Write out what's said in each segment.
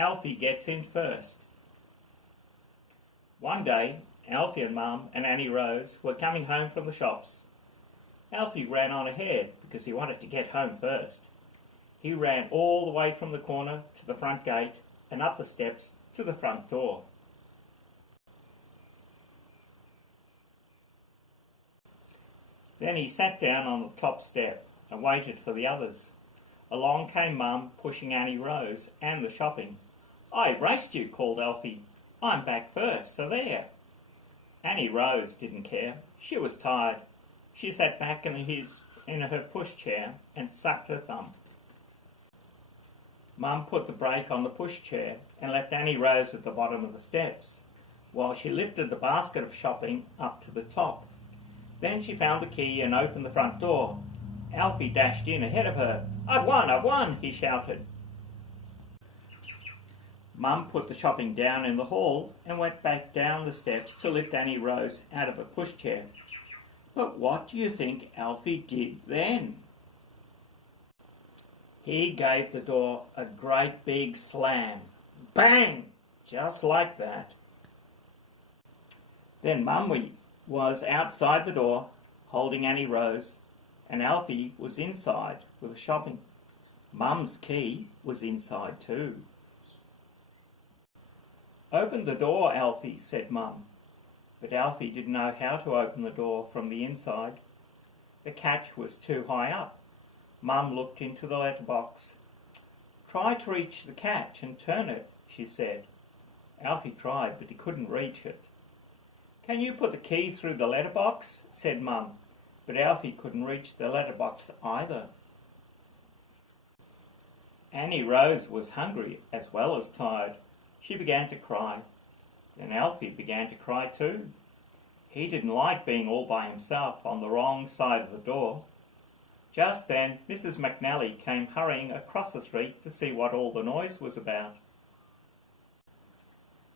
Alfie Gets In First. One day, Alfie and Mum and Annie Rose were coming home from the shops. Alfie ran on ahead because he wanted to get home first. He ran all the way from the corner to the front gate and up the steps to the front door. Then he sat down on the top step and waited for the others. Along came Mum, pushing Annie Rose and the shopping. "I raced you," called Alfie. "I'm back first, so there." Annie Rose didn't care. She was tired. She sat back in her pushchair and sucked her thumb. Mum put the brake on the pushchair and left Annie Rose at the bottom of the steps, while she lifted the basket of shopping up to the top. Then she found the key and opened the front door. Alfie dashed in ahead of her. "I've won," he shouted. Mum put the shopping down in the hall and went back down the steps to lift Annie Rose out of a pushchair. But what do you think Alfie did then? He gave the door a great big slam. Bang! Just like that. Then Mum was outside the door, holding Annie Rose, and Alfie was inside with the shopping. Mum's key was inside too. "Open the door, Alfie," said Mum. But Alfie didn't know how to open the door from the inside. The catch was too high up. Mum looked into the letterbox. "Try to reach the catch and turn it," she said. Alfie tried, but he couldn't reach it. "Can you put the key through the letterbox?" said Mum, but Alfie couldn't reach the letterbox either. Annie Rose was hungry as well as tired. She began to cry. Then Alfie began to cry too. He didn't like being all by himself on the wrong side of the door. Just then Mrs. McNally came hurrying across the street to see what all the noise was about.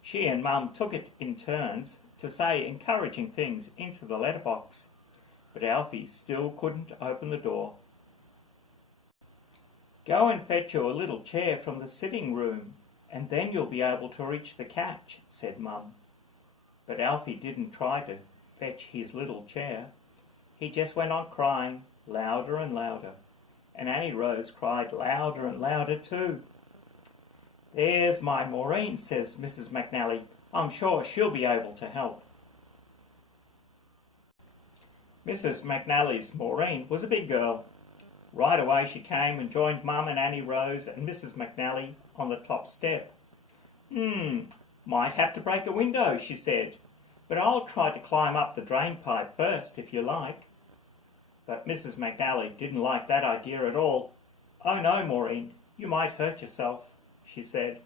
She and Mum took it in turns to say encouraging things into the letterbox, but Alfie still couldn't open the door. "Go and fetch you a little chair from the sitting room, and then you'll be able to reach the catch," said Mum. But Alfie didn't try to fetch his little chair. He just went on crying, louder and louder, and Annie Rose cried louder and louder too. "There's my Maureen," says Mrs. McNally. "I'm sure she'll be able to help." Mrs. McNally's Maureen was a big girl. Right away she came and joined Mum and Annie Rose and Mrs. McNally on the top step. Might have to break a window," she said, "but I'll try to climb up the drain pipe first, if you like." But Mrs. McNally didn't like that idea at all. "Oh no, Maureen, you might hurt yourself," she said.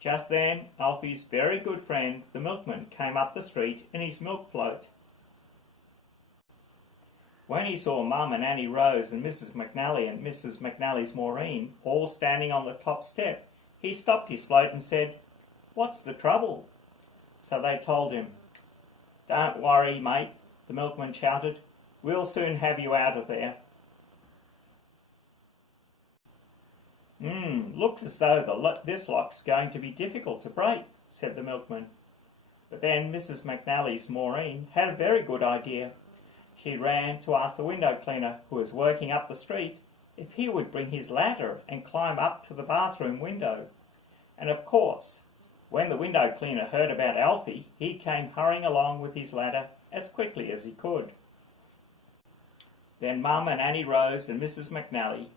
Just then Alfie's very good friend, the milkman, came up the street in his milk float. When he saw Mum and Annie Rose and Mrs. McNally and Mrs. McNally's Maureen all standing on the top step, he stopped his float and said, "What's the trouble?" So they told him. "Don't worry, mate," the milkman shouted. "We'll soon have you out of there." Looks as though this lock's going to be difficult to break," said the milkman. But then Mrs. McNally's Maureen had a very good idea. She ran to ask the window cleaner, who was working up the street, if he would bring his ladder and climb up to the bathroom window. And of course, when the window cleaner heard about Alfie, he came hurrying along with his ladder as quickly as he could. Then Mum and Annie Rose and Mrs. McNally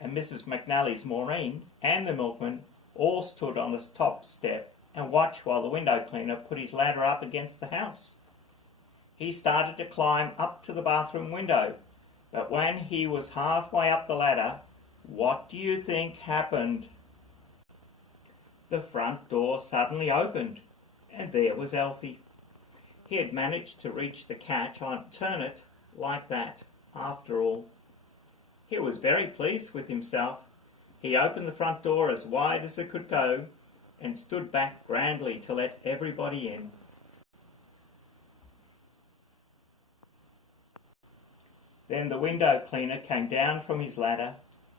and Mrs. McNally's Maureen and the milkman all stood on the top step and watched while the window cleaner put his ladder up against the house. He started to climb up to the bathroom window, but when he was halfway up the ladder, what do you think happened? The front door suddenly opened, and there was Alfie. He had managed to reach the catch and turn it like that, after all. He was very pleased with himself. He opened the front door as wide as it could go and stood back grandly to let everybody in. Then the window cleaner came down from his ladder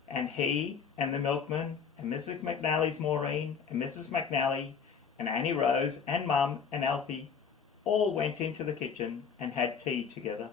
And he and the milkman and Mrs. McNally's Maureen and Mrs. McNally and Annie Rose and Mum and Alfie all went into the kitchen and had tea together.